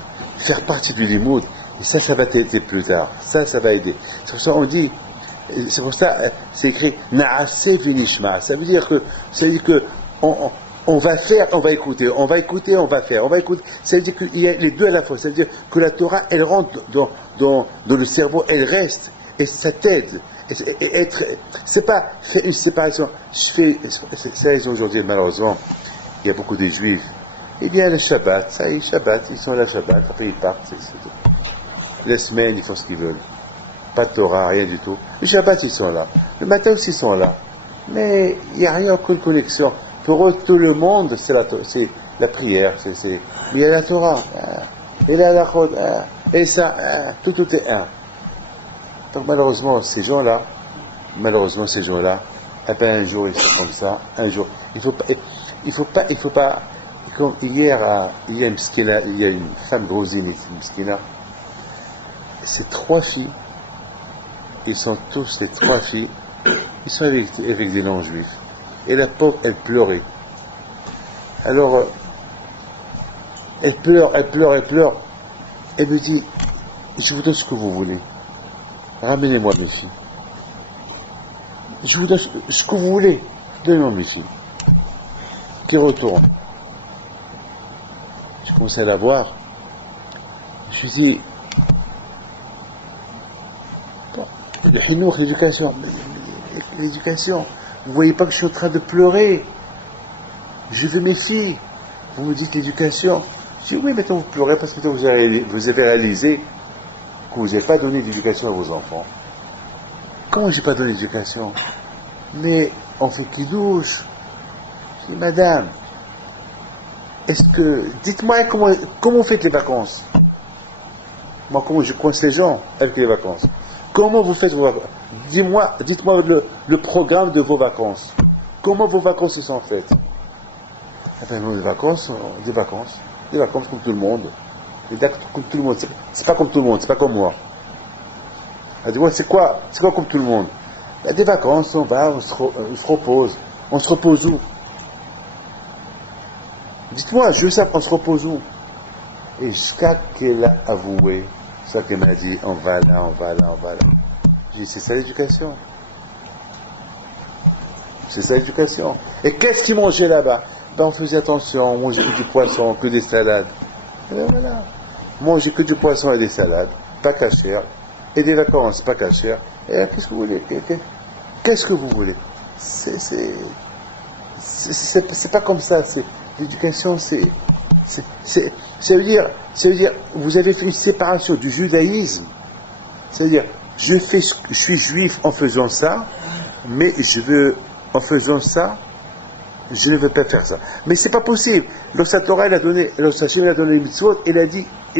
faire partie du limoud. Et ça va t'aider plus tard. Ça va aider. C'est pour ça qu'on dit, c'est écrit Na'ase vinishma. Ça veut dire que on va faire, on va écouter, on va faire, on va écouter. Ça veut dire qu'il y a les deux à la fois. Ça veut dire que la Torah, elle rentre dans le cerveau, elle reste, et ça t'aide. C'est pas faire une séparation. C'est raison aujourd'hui, malheureusement, il y a beaucoup de juifs. Eh bien, le Shabbat, ça y est, Shabbat, ils sont à la Shabbat, après ils partent, c'est tout. Les semaines, ils font ce qu'ils veulent. Pas de Torah, rien du tout. Le Shabbat, ils sont là. Le matin aussi, ils sont là. Mais il n'y a rien, aucune connexion. Pour eux, tout le monde, c'est la prière. Mais il y a la Torah. Et la Lachot. Et ça, tout est un. Donc malheureusement, ces gens-là, un jour, ils sont comme ça. Un jour. Il faut pas, comme hier, il y a une femme grosinite, une mskina. Ces 3 filles, ils sont tous les 3 filles, ils sont avec des non-juifs. Et la pauvre, elle pleurait. Alors, elle pleure. Elle me dit, je vous donne ce que vous voulez. Ramenez-moi mes filles. Je vous donne ce que vous voulez. Donnez-moi mes filles. Qui retourne. Je commençais à la voir. Je lui dis, le hinour, l'éducation. Vous voyez pas que je suis en train de pleurer. Je veux mes filles. Vous me dites l'éducation. Je dis oui, maintenant vous pleurez parce que vous avez réalisé que vous n'avez pas donné d'éducation à vos enfants. Comment j'ai pas donné d'éducation? Mais on fait kidouche. Je dis madame, dites-moi comment vous faites les vacances? Moi, comment je coince les gens avec les vacances? Comment vous faites vos vacances? Dites-moi le programme de vos vacances. Comment vos vacances se sont faites? Enfin, nous, des vacances comme tout le monde. Des dates comme tout le monde. C'est pas comme tout le monde, c'est pas comme moi. Dis-moi, c'est quoi comme tout le monde? Des vacances, on va, on se repose. On se repose où? Dites-moi, je veux savoir, on se repose où? Et jusqu'à qu'elle a avoué, jusqu'à qu'elle m'a dit, on va là. J'ai dit, c'est ça l'éducation. C'est ça l'éducation. Et qu'est-ce qu'ils mangeaient là-bas? On faisait attention, on mangeait que du poisson, que des salades. Et bien voilà. Manger que du poisson et des salades, pas cachère, et des vacances, pas cachère. Et là, qu'est-ce que vous voulez? Qu'est-ce que vous voulez? C'est pas comme ça. L'éducation, ça veut dire, vous avez fait une séparation du judaïsme. C'est-à-dire, je suis juif en faisant ça, mais en faisant ça, je ne veux pas faire ça. Mais c'est pas possible. Lorsque Torah a donné les mitzvot, il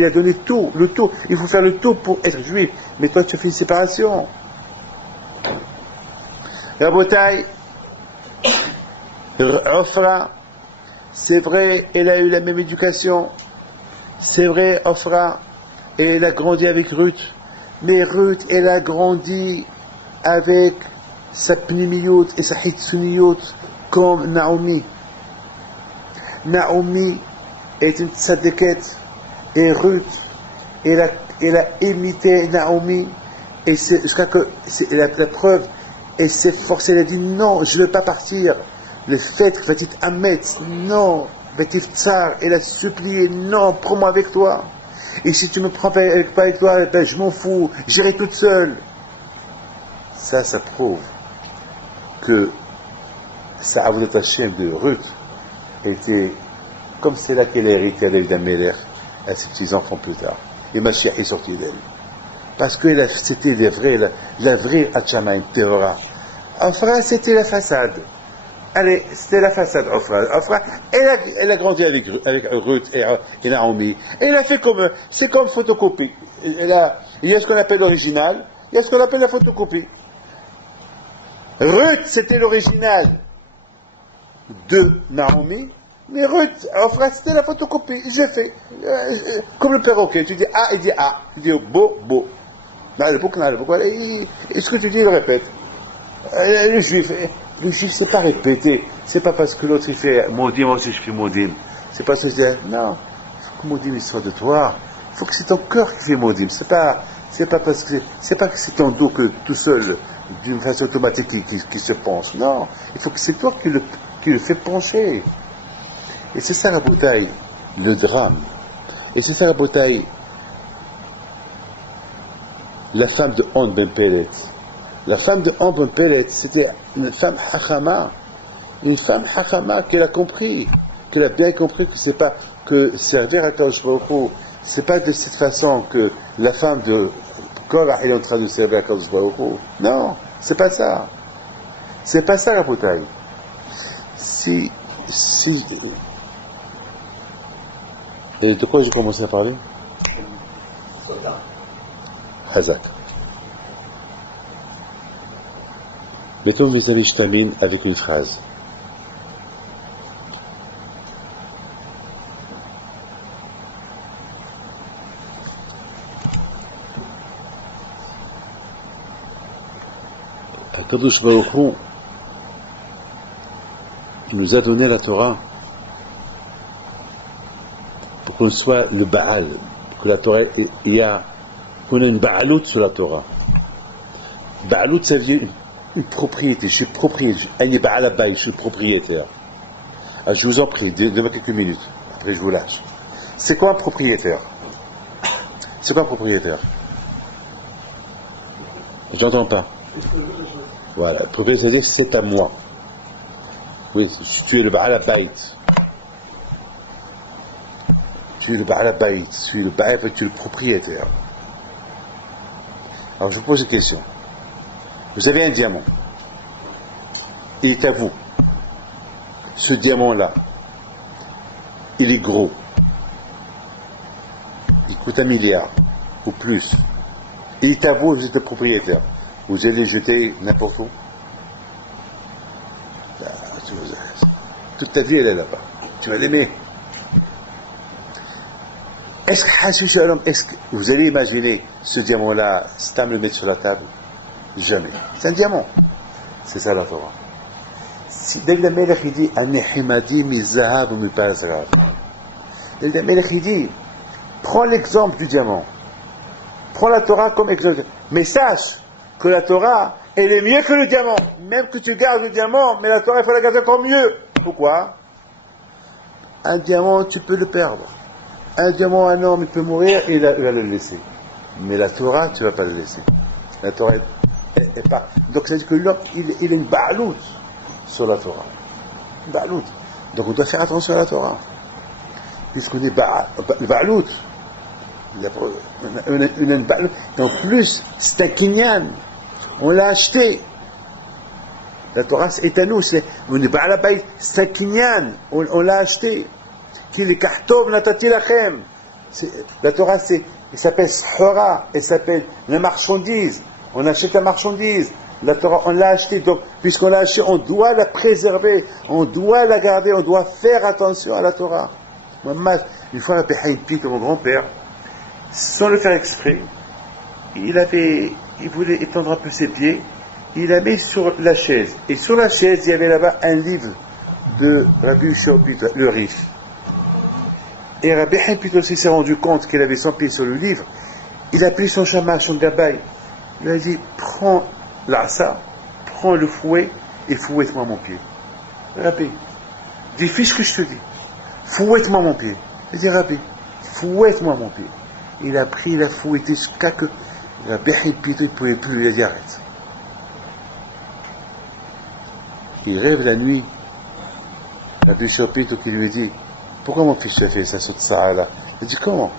a donné tout, le tout. Il faut faire le tout pour être juif. Mais toi, tu fais une séparation. Rabotai, Ofra, c'est vrai, elle a eu la même éducation. C'est vrai, Ofra, et elle a grandi avec Ruth. Mais Ruth, elle a grandi avec sa pnimiyot et sa hitsuniyot comme Naomi. Naomi est une tzadékette et Ruth, elle a imité Naomi et c'est la preuve. Elle s'est forcée, elle a dit non, je ne veux pas partir. Le fait que Vatit Hamet, non, Vatit Tsar, elle a supplié, non, prends-moi avec toi. Et si tu me prends pas avec toi, ben je m'en fous, j'irai toute seule. Ça prouve que sa Avodat Hashem de Ruth était comme c'est là qu'elle a hérité à David Améler, à ses petits-enfants plus tard. Et Mashiach est sorti d'elle. Parce que c'était la vraie Hatchamaïm, Théora. Ofra, c'était la façade. Allez, c'était la façade, Ofra. Elle a grandi avec Ruth et Naomi. Et elle a fait c'est comme photocopie. Il y a ce qu'on appelle l'original, il y a ce qu'on appelle la photocopie. Ruth, c'était l'original de Naomi, mais Ruth, Ofra, c'était la photocopie. J'ai fait. Comme le perroquet, tu dis A, il dit A. Tu dis beau. Et ce que tu dis, il répète. Le juif, c'est pas répété. C'est pas parce que l'autre il fait maudit, moi aussi je fais maudit. C'est pas ce que je dis. Non, il faut que maudit il soit de toi. Il faut que c'est ton cœur qui fait maudit. C'est pas parce que c'est ton dos que tout seul, d'une façon automatique qui se pense. Non, il faut que c'est toi qui le fait pencher. Et c'est ça la bouteille, le drame. Et c'est ça la bouteille, la femme de On Ben Pellet. La femme de On Ben Pellet, c'était une femme hachama. Une femme hachama qu'elle a compris, qu'elle a bien compris que c'est pas que servir à Kadosh Baruch Hu, c'est pas de cette façon que la femme de Korah est en train de servir à Kadosh Baruch Hu. Non, c'est pas ça. C'est pas ça la bouteille. Si de quoi j'ai commencé à parler? Hazak. Mettons mes amis, je termine avec une phrase. Akadosh Baruch Hu, il nous a donné la Torah pour qu'on soit le Baal, que la Torah, il y a On a une ba'alout sur la Torah. Ba'alout, ça veut dire une propriété. Je suis propriétaire. Je suis propriétaire. Alors, je vous en prie, donnez-moi quelques minutes. Après, je vous lâche. C'est quoi un propriétaire? C'est quoi un propriétaire? J'entends pas. Voilà. Propriétaire, c'est-à-dire c'est à moi. Oui, tu es le Baal Habayit. Tu es le Baal Habayit. Tu es le Baal, tu es le propriétaire. Alors, je vous pose une question. Vous avez un diamant. Il est à vous. Ce diamant-là, il est gros. Il coûte 1 milliard ou plus. Il est à vous, vous êtes le propriétaire. Vous allez le jeter n'importe où. Toute ta vie, elle est là-bas. Tu vas l'aimer. Est-ce que vous allez imaginer ce diamant-là, Stam le mettre sur la table? Jamais. C'est un diamant. C'est ça la Torah. Si David Amelech il dit Anehimadi mi zahav ou mi pazrav. David Amelech il dit prends l'exemple du diamant. Prends la Torah comme exemple. Mais sache que la Torah, elle est mieux que le diamant. Même que tu gardes le diamant, mais la Torah, il faut la garder encore mieux. Pourquoi? Un diamant, tu peux le perdre. Un diamant, un homme, il peut mourir et il va le laisser. Mais la Torah, tu ne vas pas le laisser. La Torah est pas. Donc, ça veut dire que l'homme, il a une ba'alout sur la Torah. Une ba'alout. Donc, on doit faire attention à la Torah. Puisqu'on est ba'alout. On a une ba'alout. Et en plus, c'est un kinyan. On l'a acheté. La Torah est à nous. On est ba'alabayt. C'est un kinyan. On l'a acheté. La Torah, elle s'appelle Shora, elle s'appelle la marchandise. On achète la marchandise. La Torah, on l'a acheté. Donc, puisqu'on l'a acheté, on doit la préserver, on doit la garder, on doit faire attention à la Torah. Une fois, Rabbi Chaim Pito, mon grand-père, sans le faire exprès, il voulait étendre un peu ses pieds, il l'a mis sur la chaise. Et sur la chaise, il y avait là-bas un livre de Rabbi Yoshua Pito, le riche. Et Rabbi Chaim Pito s'est rendu compte qu'il avait son pied sur le livre. Il a pris son shamash, son gabay. Il a dit, prends l'asa, prends le fouet et fouette-moi mon pied. Rabbi, dis, fais ce que je te dis. Fouette-moi mon pied. Il dit, Rabbi, fouette-moi mon pied. Il a pris, il a fouetté jusqu'à que Rabbi Chaim Pito ne pouvait plus. Il a dit, arrête. Il rêve la nuit. Rabbi Yoshua Pito qui lui dit, pourquoi mon fils a fait ça, ce tsara-là? Il dit, comment?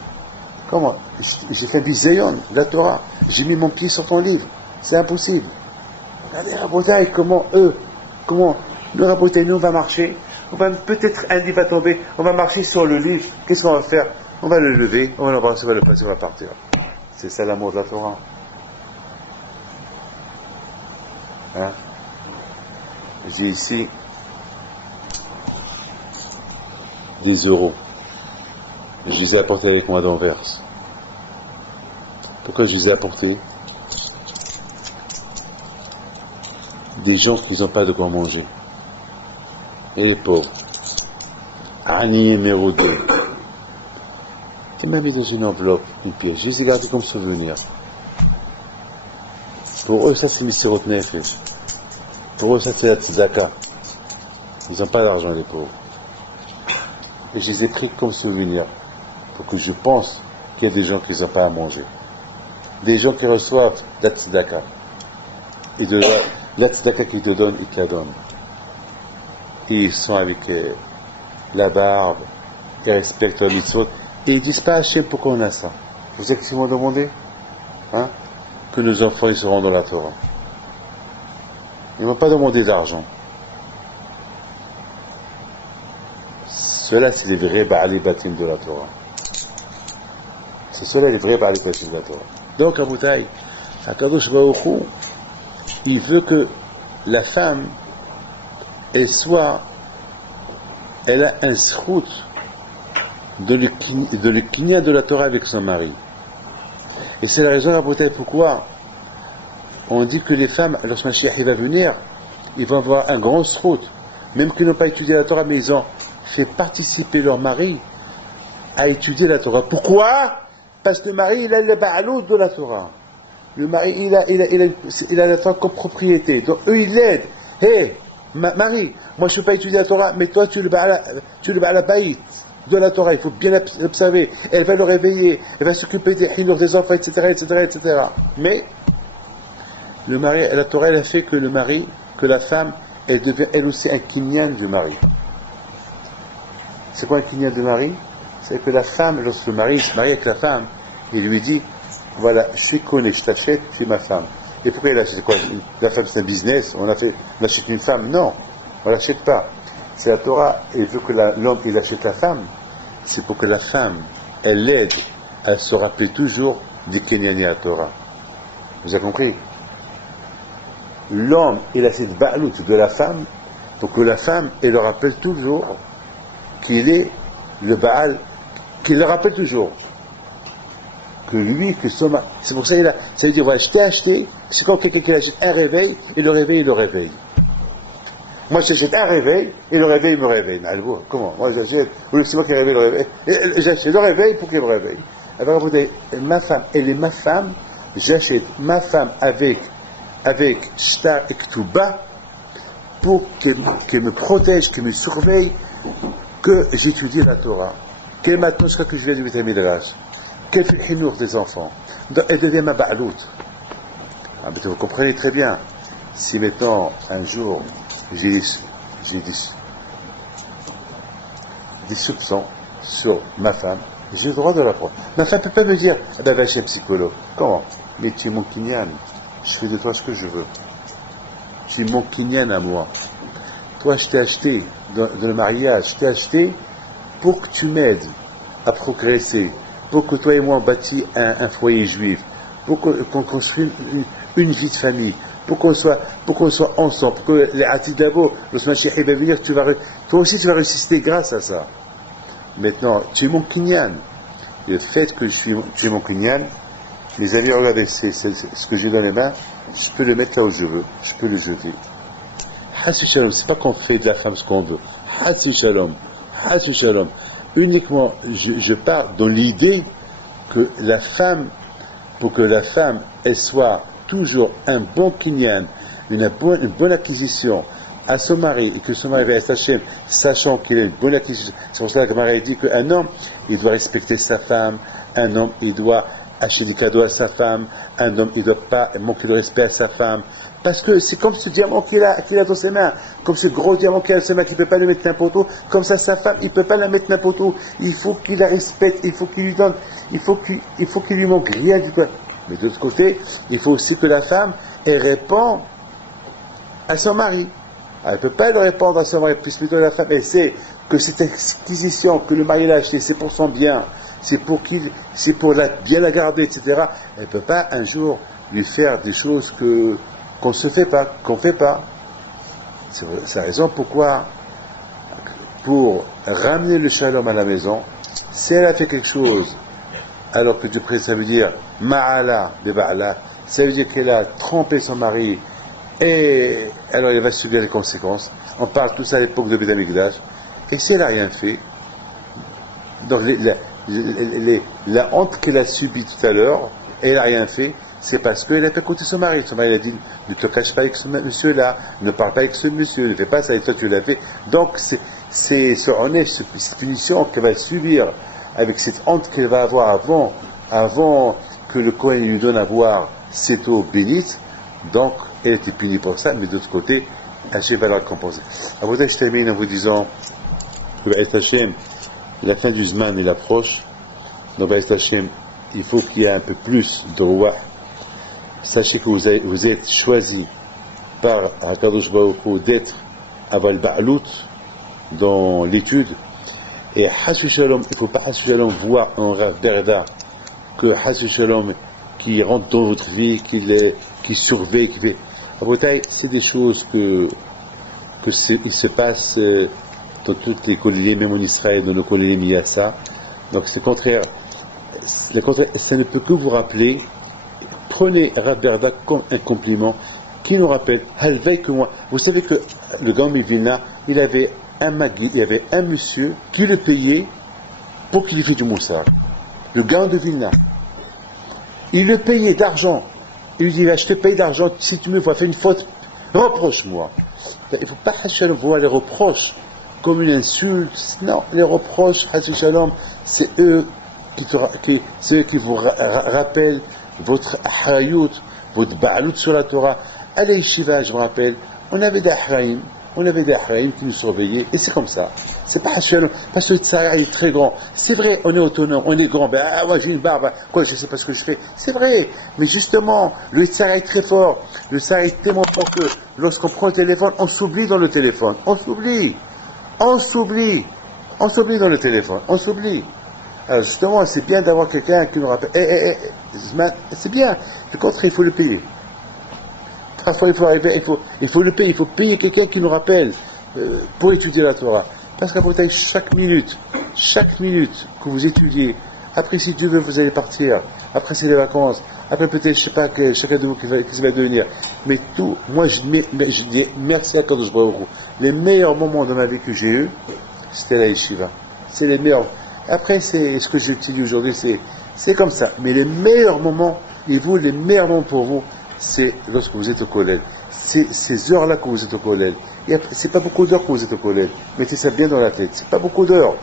J'ai fait un bisayon, la Torah. J'ai mis mon pied sur ton livre. C'est impossible. Regardez, Rabotai, comment le Rabotai, nous, on va marcher. Peut-être un livre va tomber. On va marcher sur le livre. Qu'est-ce qu'on va faire? On va le lever, on va l'embrasser, on va le passer, on va partir. C'est ça l'amour de la Torah. Hein? J'ai ici des euros. Je les ai apportés avec moi d'Anvers. Pourquoi je les ai apportés? Des gens qui n'ont pas de quoi manger. Et les pauvres. Ani et mérodés. Tu m'as mis dans une enveloppe, une pièce. Je les ai gardés comme souvenir. Pour eux, ça c'est Misirot Nefesh. Pour eux, ça c'est la tzedaka. Ils n'ont pas d'argent, les pauvres. Et je les ai pris comme souvenir. Pour que je pense qu'il y a des gens qui n'ont pas à manger. Des gens qui reçoivent la tzedaka. Et de la tzedaka qu'ils te donnent, ils te la donnent. Et ils sont avec la barbe, ils respectent la mitzvot. Et ils disent pas à Hachem pourquoi on a ça. Vous savez ce qu'ils m'ont demandé? Hein? Que nos enfants ils seront dans la Torah. Ils ne m'ont pas demandé d'argent. Ceux-là, c'est les vrais Ba'ali Batim de la Torah. C'est ceux-là les vrais Ba'ali Batim de la Torah. Donc, Rabotai, Akadosh Baruch Hu, il veut que la femme, elle a un srout de l'Ukinia de la Torah avec son mari. Et c'est la raison, Rabotai, pourquoi on dit que les femmes, lorsque Mashiach va venir, ils vont avoir un grand srout, même qu'ils n'ont pas étudié la Torah, mais ils ont fait participer leur mari à étudier la Torah. Pourquoi? Parce que le mari, il a le ba'alout de la Torah. Le mari, il a la Torah comme propriété. Donc eux, ils l'aident. Hé, Marie, moi je ne peux pas étudier la Torah, mais toi tu le ba'ala baït de la Torah. Il faut bien l'observer. Elle va le réveiller, elle va s'occuper des hinours, des enfants, etc., etc., etc. Mais le mari, la Torah, elle a fait que le mari, que la femme, elle devient elle aussi un kinyan du mari. C'est quoi un kinyan du mari? C'est que la femme, lorsque le mari se marie avec la femme, il lui dit, voilà, je suis connu, je t'achète, tu es ma femme. Et pourquoi il achète quoi? La femme c'est un business, on achète une femme? Non, on l'achète pas. C'est la Torah, et veut que l'homme il achète la femme, c'est pour que la femme, elle l'aide à se rappeler toujours des Kenyani à la Torah. Vous avez compris? L'homme, il a cette ba'alout de la femme, pour que la femme, elle le rappelle toujours qu'il est le Baal, qu'il le rappelle toujours. Que lui, que son mari. C'est pour ça qu'il a. Ça veut dire, voilà, je t'ai acheté, c'est comme quelqu'un qui achète un réveil, et le réveil, il le réveille. Moi, j'achète un réveil, et le réveil me réveille. Comment? Moi, j'achète, ou c'est moi qui réveille le réveil. Et j'achète le réveil pour qu'il me réveille. Alors, vous dites, ma femme, elle est ma femme, j'achète ma femme avec Shtar et Ktuba, pour qu'elle me protège, qu'elle me surveille, que j'étudie la Torah. Qu'elle m'attend jusqu'à que je vienne du Beth Midrash. Qu'elle fait le hinour des enfants. Donc, elle devient ma ba'alout. Ah, mais vous comprenez très bien. Si maintenant, un jour, j'ai des soupçons sur ma femme, j'ai le droit de la prendre. Ma femme ne peut pas me dire, ah ben va chez un psychologue. Comment? Mais tu es mon kinyan. Je fais de toi ce que je veux. Tu es mon kinyan à moi. Toi, je t'ai acheté dans le mariage, je t'ai acheté pour que tu m'aides à progresser, pour que toi et moi on bâtit un foyer juif, pour qu'on construise une vie de famille, pour qu'on soit ensemble, pour que les Atid d'abord, lorsque Mashiach va venir, toi aussi tu vas résister grâce à ça. Maintenant, tu es mon kinyan. Le fait que tu es mon kinyan, les amis, regardez, c'est ce que j'ai dans les mains, je peux le mettre là où je veux, je peux le jeter. Hassu Shalom, c'est pas qu'on fait de la femme ce qu'on veut. Hassu Shalom, Hassu Shalom. Uniquement, je pars dans l'idée que la femme, pour que la femme, elle soit toujours un bon kinyan, une bonne acquisition à son mari, et que son mari va être Hachem, sachant qu'il a une bonne acquisition. C'est pour ça que Marie dit qu'un homme, il doit respecter sa femme, un homme, il doit acheter des cadeaux à sa femme, un homme, il ne doit pas manquer de respect à sa femme, parce que c'est comme ce diamant qu'il a dans ses mains, comme ce gros diamant qu'il a dans ses mains, qu'il ne peut pas le mettre n'importe où, comme ça sa femme, il ne peut pas la mettre n'importe où, il faut qu'il la respecte, il faut qu'il lui donne, il faut qu'il lui manque rien du tout. Mais de l'autre côté, il faut aussi que la femme, elle répond à son mari. Elle ne peut pas le répondre à son mari, plus plutôt la femme, elle sait que cette acquisition que le mari l'a achetée, c'est pour son bien, c'est pour bien la garder, etc. Elle ne peut pas un jour lui faire des choses qu'on ne se fait pas, qu'on ne fait pas. C'est la raison pourquoi, pour ramener le shalom à la maison, si elle a fait quelque chose, alors que Dieu prie, ça veut dire ma'ala de ba'ala, ça veut dire qu'elle a trompé son mari, et alors elle va subir les conséquences. On parle tout ça à l'époque de Beth Amikdash. Et si elle n'a rien fait, donc la honte qu'elle a subie tout à l'heure, elle n'a rien fait, c'est parce qu'elle a fait écouter son mari. Son mari a dit, ne te cache pas avec ce monsieur-là, ne parle pas avec ce monsieur, ne fais pas ça, et toi tu l'as fait. Donc c'est cette punition qu'elle va subir, avec cette honte qu'elle va avoir avant que le Kohen lui donne à boire cette eau bénite. Donc elle était punie pour ça, mais d'autre côté, Hachem va la récompenser. À vous, je termine en vous disant que Hachem, la fin du Zman il approche. Donc Hachem, il faut qu'il y ait un peu plus de roi. Sachez que vous êtes choisi par Hakadosh Baruch Hu d'être Aval Ba'alout dans l'étude. Et Hassu Shalom, il ne faut pas Hassu Shalom voir en Rav Berda que Hassu Shalom qui rentre dans votre vie, qui surveille, qui fait. C'est des choses il se passe dans toutes les collines, même en Israël, dans nos collines, il y a ça. Donc c'est contraire. Ça ne peut que vous rappeler, prenez Rav Berda comme un compliment qui nous rappelle, halveille que moi. Vous savez que le Gaon Vilna, il avait un magui, il y avait un monsieur qui le payait pour qu'il lui fasse du moussard. Le Gaon de Vilna. Il le payait d'argent. Il lui dit, je te paye d'argent, si tu me vois faire une faute, reproche-moi. Il ne faut pas, Shalom, voir les reproches comme une insulte. Non, les reproches, Shalom, c'est eux qui vous rappellent votre ahrayout, votre ba'alout sur la Torah. À l'Yeshiva, je me rappelle, on avait des ahraïm qui nous surveillaient, et c'est comme ça. C'est pas Shalom, parce que le tzara est très grand. C'est vrai, on est autonome, on est grand, moi j'ai une barbe, quoi, je sais pas ce que je fais. C'est vrai, mais justement, le tzara est très fort. Le tzara est tellement fort que lorsqu'on prend le téléphone, on s'oublie dans le téléphone. On s'oublie dans le téléphone, on s'oublie. Alors justement, c'est bien d'avoir quelqu'un qui nous rappelle, c'est bien, le contraire, il faut le payer. Parfois, il faut le payer, il faut payer quelqu'un qui nous rappelle pour étudier la Torah. Parce qu'après, chaque minute que vous étudiez, après, si Dieu veut, vous allez partir, après, c'est les vacances, après, peut-être, je sais pas, que chacun de vous qui va devenir. Mais tout, moi, je dis merci à Kadosh Baruch Hu. Les meilleurs moments de ma vie que j'ai eu, c'était la yeshiva. C'est les meilleurs. Après, c'est ce que j'ai dit aujourd'hui, c'est comme ça. Mais les meilleurs moments, et vous, les meilleurs moments pour vous, c'est lorsque vous êtes au collège. C'est ces heures-là que vous êtes au collège. C'est pas beaucoup d'heures que vous êtes au collège. Mettez ça bien dans la tête. C'est pas beaucoup d'heures.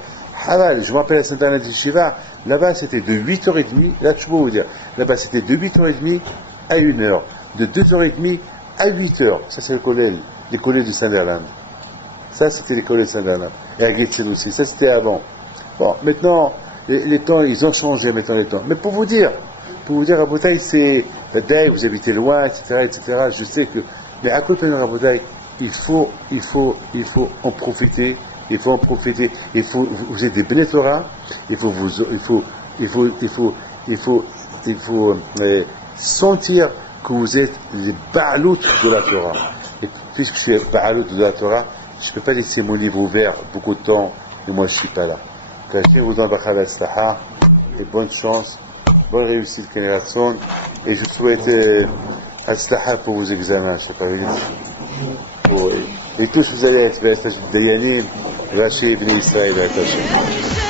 Je me rappelle à Saint-Alain de Shiva, là-bas c'était de 8h30, là je peux vous dire, là-bas c'était de 8h30 à 1h, de 2h30 à 8h. Ça c'est le collège, les collèges de Saint-Alain. Ça c'était les collèges de Saint-Alain. Et à Guetzel aussi, ça c'était avant. Bon, maintenant, les temps, ils ont changé maintenant les temps. Mais pour vous dire, à Rabotaï, c'est, vous habitez loin, etc., je sais que, mais à côté de Rabotaï, il faut en profiter, vous êtes des Bnei Torah, il faut sentir que vous êtes les Ba'alout de la Torah. Et puisque je suis Ba'alout de la Torah, je ne peux pas laisser mon livre ouvert beaucoup de temps, et moi je ne suis pas là. Que vous en et bonne chance, bonne réussite, Kénération, et je souhaite Aslaha pour vos examens, je ne sais pas, et tous vous allez être, Dayanim, Raché, Ibn Israël, attachés.